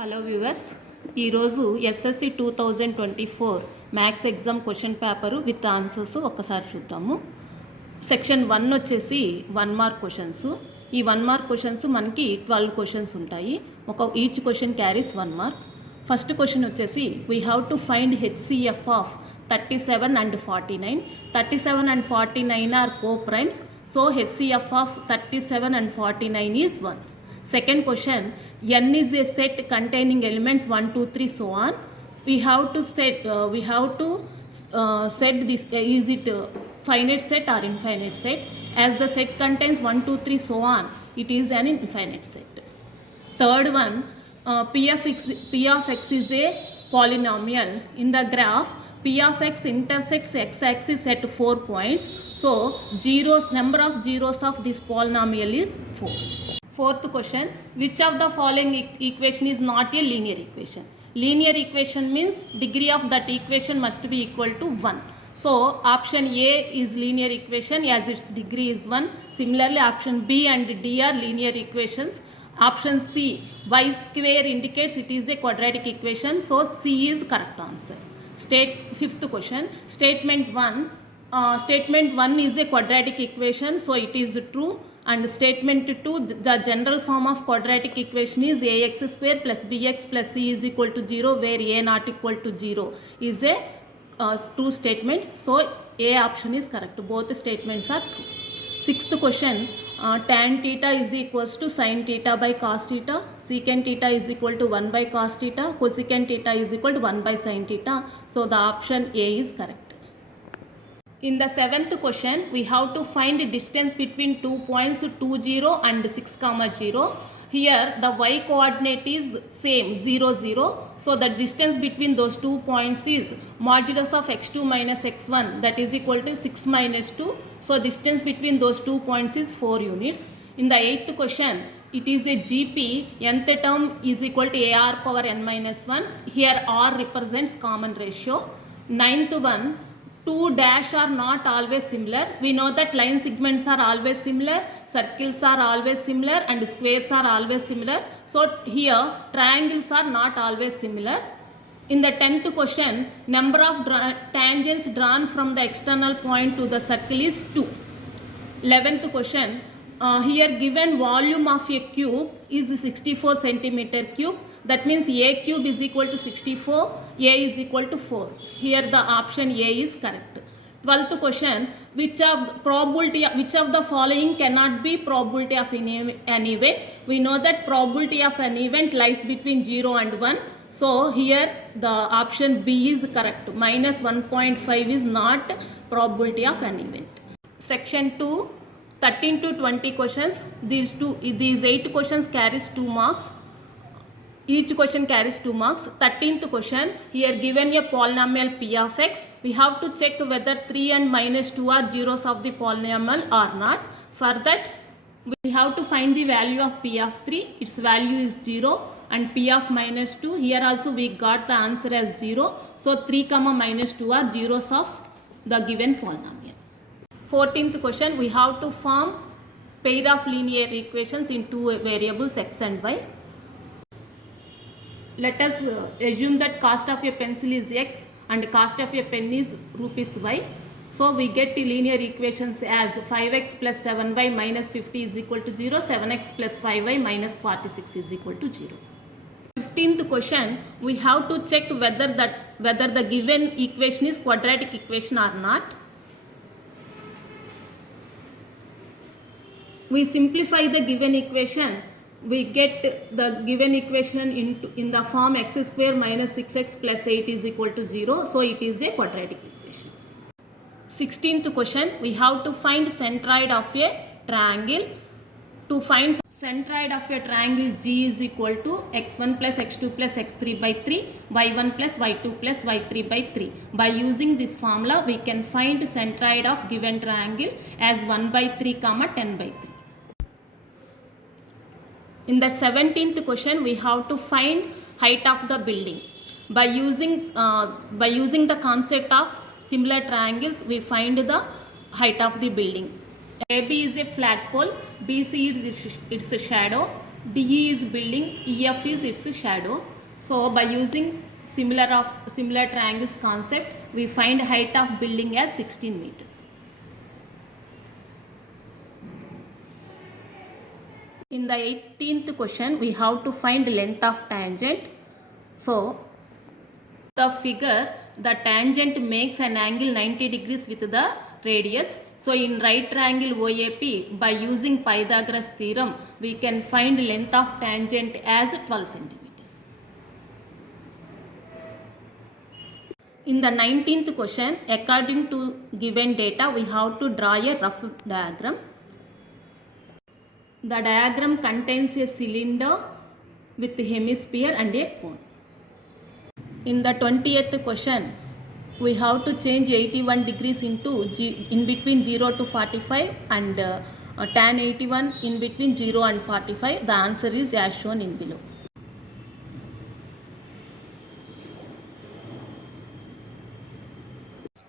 Hello viewers, ఈరోజు SSC 2024 maths exam question paper with answers ఒక్కసారి చూద్దాము. సెక్షన్ 1 వచ్చేసి 1 మార్క్ క్వశ్చన్స్. ఈ 1 మార్క్ క్వశ్చన్స్ మనకి 12 క్వశ్చన్స్ ఉంటాయి. Each question carries 1 mark. First question వచ్చేసి we have to find HCF of 37 and 49. 37 and 49 are co-primes, so HCF of 37 and 49 is 1. Second question, n is a set containing elements 1, 2, 3 so on. We have to set this, is it finite set or infinite set? As the set contains 1, 2, 3 so on, it is an infinite set. Third one, p of x is a polynomial. In the graph, p of x intersects x-axis at 4 points, so number of zeros of this polynomial is 4. Fourth question, which of the following equation is not a linear equation? Linear equation means degree of that equation must be equal to 1. So option A is linear equation as its degree is 1. Similarly, option B and D are linear equations. Option C, y square indicates it is a quadratic equation, so C is correct answer. Fifth question, statement 1 is a quadratic equation, so it is true. And statement 2, the general form of quadratic equation is ax square plus bx plus c is equal to 0, where a not equal to 0 is a true statement. So A option is correct. Both statements are true. Sixth question, tan theta is equals to sin theta by cos theta. Secant theta is equal to 1 by cos theta. Cosecant theta is equal to 1 by sin theta. So the option A is correct. In the seventh question, we have to find the distance between 2 points 2, 0 and 6, 0. Here the y coordinate is same 0, 0. So the distance between those 2 points is modulus of x2 minus x1, that is equal to 6 minus 2. So distance between those 2 points is 4 units. In the eighth question, it is a GP, nth term is equal to AR power n minus 1. Here R represents common ratio. Ninth one, 2 dash are not always similar. We know that line segments are always similar, circles are always similar, and squares are always similar. So here triangles are not always similar. In the 10th question, number of tangents drawn from the external point to the circle is 2. 11th question, here given volume of a cube is 64 centimeter cube. That means a cube is equal to 64, a is equal to 4. Here the option A is correct. 12th question, which of the following cannot be probability of an event? We know that probability of an event lies between 0 and 1. So here the option B is correct. Minus 1.5 is not probability of an event. Section 2, 13 to 20 questions. These 8 questions carries 2 marks. Each question carries 2 marks. 13th question, here given a polynomial p of x, we have to check whether 3 and minus 2 are zeros of the polynomial or not. For that, we have to find the value of p of 3. Its value is 0, and p of minus 2, here also we got the answer as 0. So 3, minus 2 are zeros of the given polynomial. 14th question, we have to form pair of linear equations in 2 variables x and y. Let us assume that cost of a pencil is x and cost of a pen is rupees y. So we get the linear equations as 5x plus 7y minus 50 is equal to 0, 7x plus 5y minus 46 is equal to 0. 15th question, we have to check whether the given equation is quadratic equation or not. We simplify the given equation. We get the given equation in the form x square minus 6x plus 8 is equal to 0. So it is a quadratic equation. 16th question, we have to find centroid of a triangle. To find centroid of a triangle, G is equal to x1 plus x2 plus x3 by 3, y1 plus y2 plus y3 by 3. By using this formula, we can find centroid of given triangle as 1 by 3, 10 by 3. In the 17th question, we have to find height of the building. By using the concept of similar triangles, we find the height of the building. AB is a flagpole, BC is its shadow, DE is building, EF is its shadow. So by using similar triangles concept, we find height of building as 16 meters. In the 18th question, we have to find length of tangent. So the figure, the tangent makes an angle 90 degrees with the radius. So in right triangle OAP, by using Pythagoras theorem, we can find length of tangent as 12 centimeters. In the 19th question, according to given data, we have to draw a rough diagram. The diagram contains a cylinder with a hemisphere and a cone. In the 20th question, we have to change 81 degrees into in between 0 to 45 and tan 81 in between 0 and 45. The answer is as shown in below.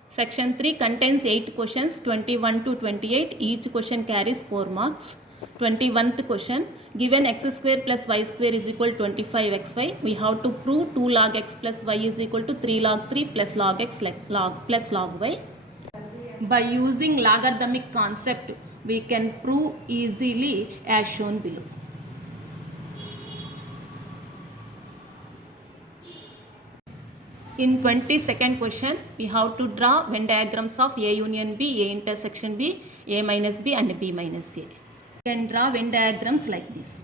Section 3 contains 8 questions, 21 to 28. Each question carries 4 marks. 21th question, given x square plus y square is equal to 25xy, we have to prove 2 log x plus y is equal to 3 log 3 plus log x plus log y. By using logarithmic concept, we can prove easily as shown below. In 22nd question, we have to draw Venn diagrams of A union B, A intersection B, A minus B and B minus A. You can draw Venn diagrams like this.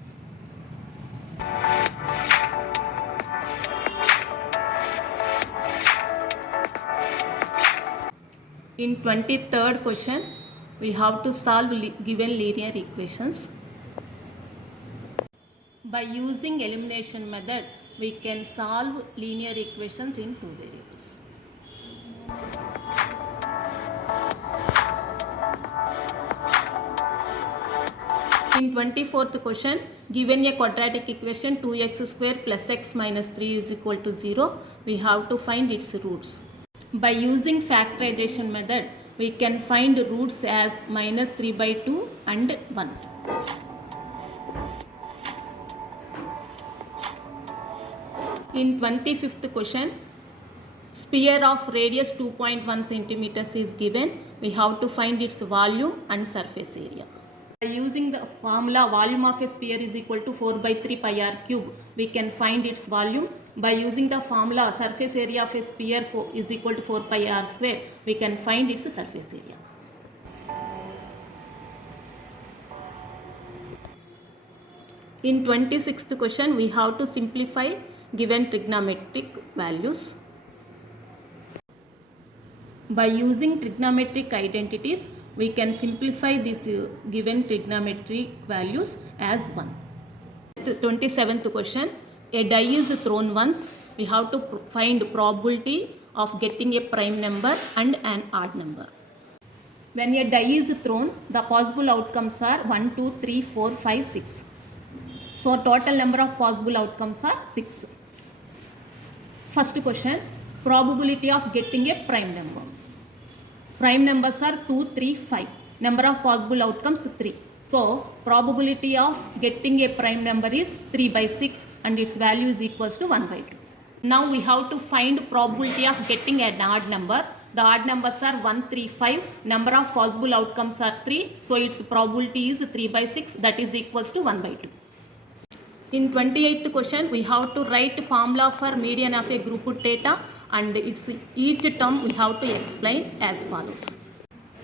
In 23rd question, we have to solve given linear equations. By using elimination method, we can solve linear equations in 2 variables. In 24th question, given a quadratic equation 2x square plus x minus 3 is equal to 0, we have to find its roots. By using factorization method, we can find roots as minus 3 by 2 and 1. In 25th question, sphere of radius 2.1 centimeters is given. We have to find its volume and surface area. By using the formula volume of a sphere is equal to 4 by 3 pi r cube, we can find its volume. By using the formula surface area of a sphere is equal to 4 pi r square, we can find its surface area. In 26th question, we have to simplify given trigonometric values. By using trigonometric identities, we can simplify these given trigonometric values as 1. 27th question, a die is thrown once. We have to find probability of getting a prime number and an odd number. When a die is thrown, the possible outcomes are 1, 2, 3, 4, 5, 6. So total number of possible outcomes are 6. First question, probability of getting a prime number. Prime numbers are 2, 3, 5. Number of possible outcomes 3. So probability of getting a prime number is 3 by 6 and its value is equals to 1 by 2. Now we have to find probability of getting an odd number. The odd numbers are 1, 3, 5. Number of possible outcomes are 3. So its probability is 3 by 6, that is equals to 1 by 2. In 28th question, we have to write formula for median of a group data and each term we have to explain as follows.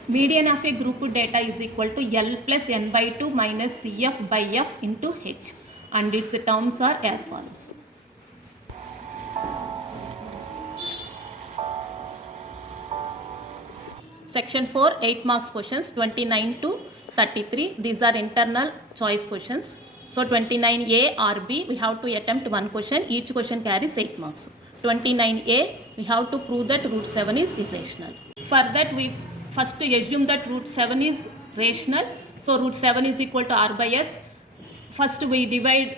Median of a group data is equal to L plus N by 2 minus CF by F into H and its terms are as follows. Section 4, 8 marks questions, 29 to 33. These are internal choice questions. So 29A or B, we have to attempt one question. Each question carries 8 marks. 29A, we have to prove that root 7 is irrational. For that, we first assume that root 7 is rational. So root 7 is equal to R by S. First we divide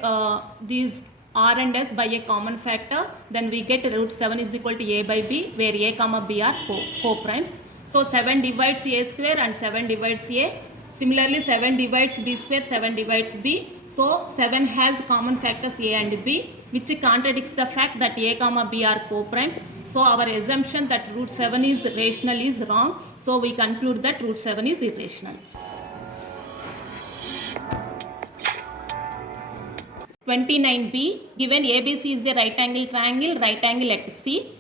these R and S by a common factor. Then we get root 7 is equal to A by B, where A comma B are co-primes. So 7 divides A square and 7 divides A. Similarly, 7 divides b square, 7 divides b. So 7 has common factors a and b, which contradicts the fact that a comma b are co-primes. So our assumption that root 7 is rational is wrong. So we conclude that root 7 is irrational. 29b, given ABC is a right angle at C.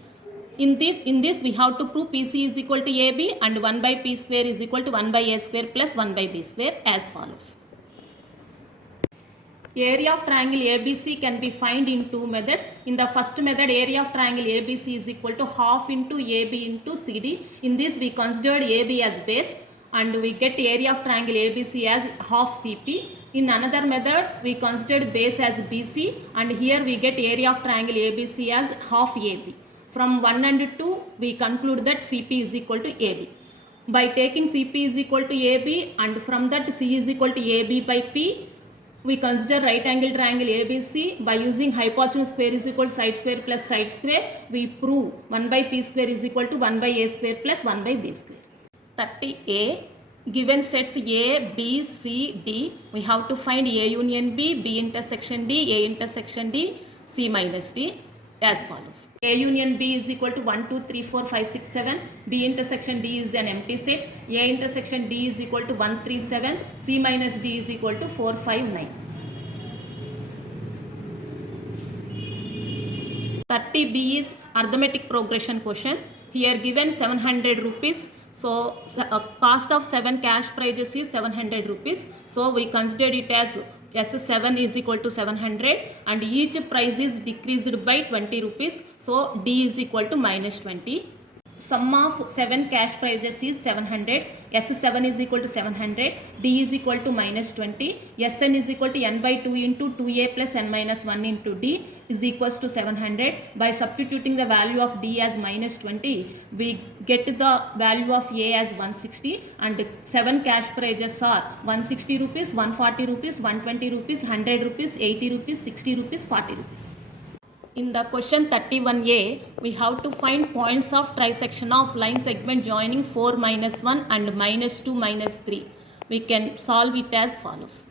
In this we have to prove PC is equal to AB and 1 by P square is equal to 1 by A square plus 1 by B square as follows. Area of triangle ABC can be found in two methods. In the first method, area of triangle ABC is equal to half into AB into CD. In this we considered AB as base and we get area of triangle ABC as half CP. In another method, we considered base as BC and here we get area of triangle ABC as half AB. From 1 and 2, we conclude that CP is equal to AB. By taking CP is equal to AB and from that C is equal to AB by P, we consider right angle triangle ABC. By using hypotenuse square is equal to side square plus side square, we prove 1 by P square is equal to 1 by A square plus 1 by B square. 30A, given sets A, B, C, D, we have to find A union B, B intersection D, A intersection D, C minus D as follows. A union B is equal to 1, 2, 3, 4, 5, 6, 7. B intersection D is an empty set. A intersection D is equal to 1, 3, 7. C minus D is equal to 4, 5, 9. 30B is arithmetic progression question. Here given 700 rupees. So cost of 7 cash prizes is 700 rupees. So we considered it as S7 is equal to 700 and each price is decreased by 20 rupees. So D is equal to minus 20. Sum of 7 cash prizes is 700. S7 is equal to 700. D is equal to minus 20. Sn is equal to n by 2 into 2a plus n minus 1 into D is equals to 700. By substituting the value of D as minus 20, we get the value of A as 160 and 7 cash prizes are 160 rupees, 140 rupees, 120 rupees, 100 rupees, 80 rupees, 60 rupees, 40 rupees. In the question 31A, we have to find points of trisection of line segment joining 4 minus 1 and minus 2 minus 3. We can solve it as follows.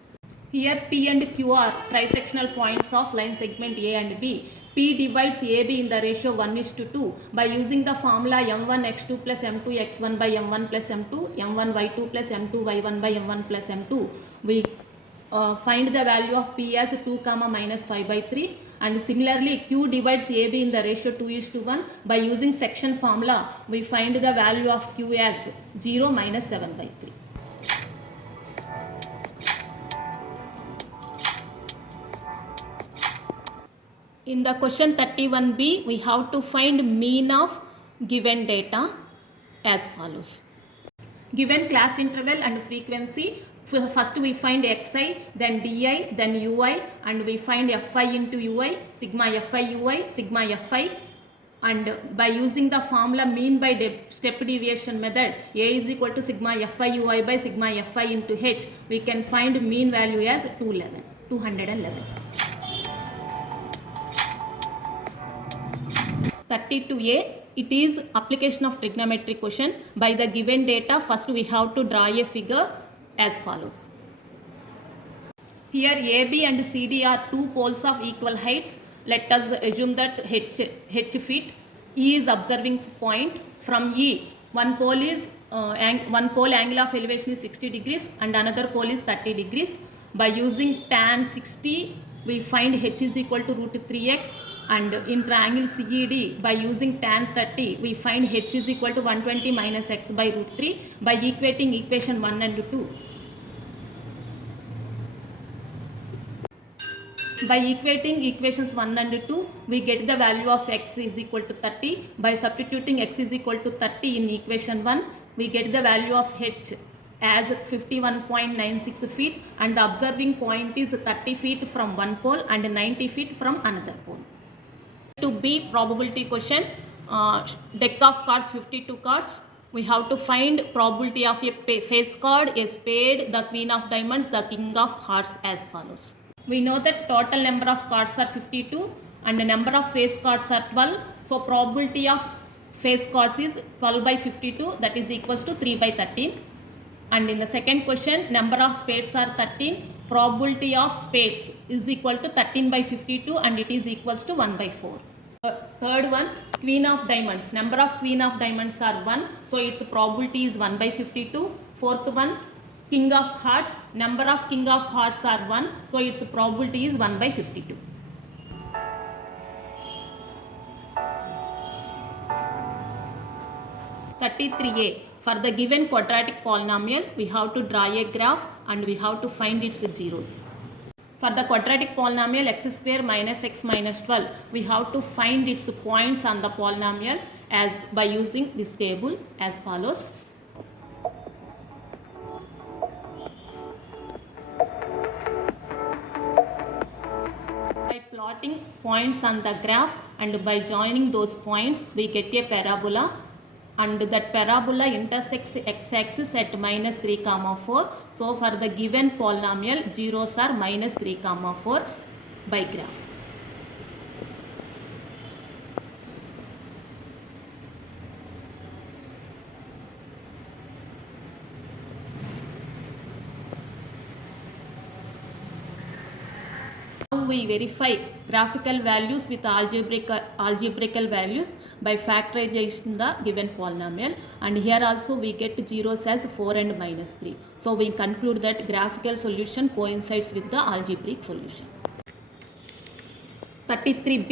Here P and Q are trisectional points of line segment A and B. P divides AB in the ratio 1:2 by using the formula m1 x2 plus m2 x1 by m1 plus m2, m1 y2 plus m2 y1 by m1 plus m2. We find the value of P as 2 comma minus 5 by 3. And similarly, Q divides AB in the ratio 2:1. By using section formula, we find the value of Q as 0 minus 7 by 3. In the question 31B, we have to find mean of given data as follows. Given class interval and frequency, first we find xi, then di, then ui, and we find fi into ui, sigma fi ui, sigma fi, and by using the formula mean by step deviation method, a is equal to sigma fi ui by sigma fi into h, we can find mean value as 211. 32A, it is application of trigonometry question. By the given data, first we have to draw a figure as follows. Here AB and CD are two poles of equal heights. Let us assume that h feet. E is observing point. From E, one pole angle of elevation is 60 degrees and another pole is 30 degrees. By using tan 60, we find h is equal to root 3x. And in triangle CED, by using tan 30, we find h is equal to 120 minus x by root 3 by equating equation 1 and 2. By equating equations 1 and 2, we get the value of x is equal to 30. By substituting x is equal to 30 in equation 1, we get the value of h as 51.96 feet and the observing point is 30 feet from one pole and 90 feet from another pole. To be probability question, deck of cards 52 cards. We have to find probability of a face card, a spade, the queen of diamonds, the king of hearts as follows. We know that total number of cards are 52 and the number of face cards are 12. So probability of face cards is 12 by 52, that is equals to 3 by 13. And in the second question, number of spades are 13. Probability of spades is equal to 13 by 52 and it is equals to 1 by 4. Third one, queen of diamonds. Number of queen of diamonds are 1. So its probability is 1 by 52. Fourth one, king of hearts. Number of king of hearts are 1. So its probability is 1 by 52. (33a). For the given quadratic polynomial, we have to draw a graph and we have to find its zeros. For the quadratic polynomial x square minus x minus 12, we have to find its points on the polynomial as by using this table as follows. By plotting points on the graph and by joining those points, we get a parabola. And that parabola intersects x-axis at minus 3 comma 4. So for the given polynomial, zeros are minus 3 comma 4 by graph. Now we verify graphical values with algebraical values by factorization the given polynomial, and here also we get zeros as 4 and minus 3. So we conclude that graphical solution coincides with the algebraic solution. 33b,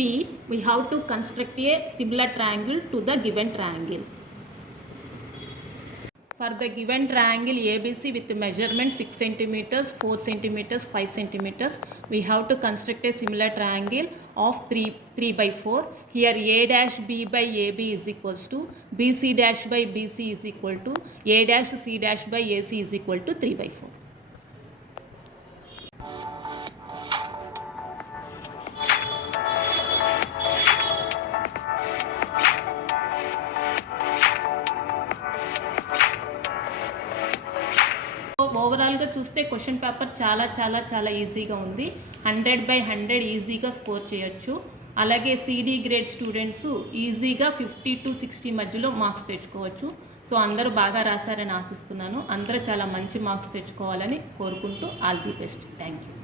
we have to construct a similar triangle to the given triangle. For the given triangle ABC with measurement 6 cm, 4 cm, 5 cm, we have to construct a similar triangle of 3 by 4. Here A dash B by AB is equals to BC dash by BC is equal to A dash C dash by AC is equal to 3 by 4. ఓవరాల్గా చూస్తే question paper చాలా ఈజీగా ఉంది. 100/100 ఈజీగా score చేయొచ్చు. అలాగే CD grade students ఈజీగా 50 to 60 మధ్యలో మార్క్స్ తెచ్చుకోవచ్చు. సో అందరూ బాగా రాశారని ఆశిస్తున్నాను. అందరూ చాలా మంచి మార్క్స్ తెచ్చుకోవాలని కోరుకుంటూ all the best. Thank you.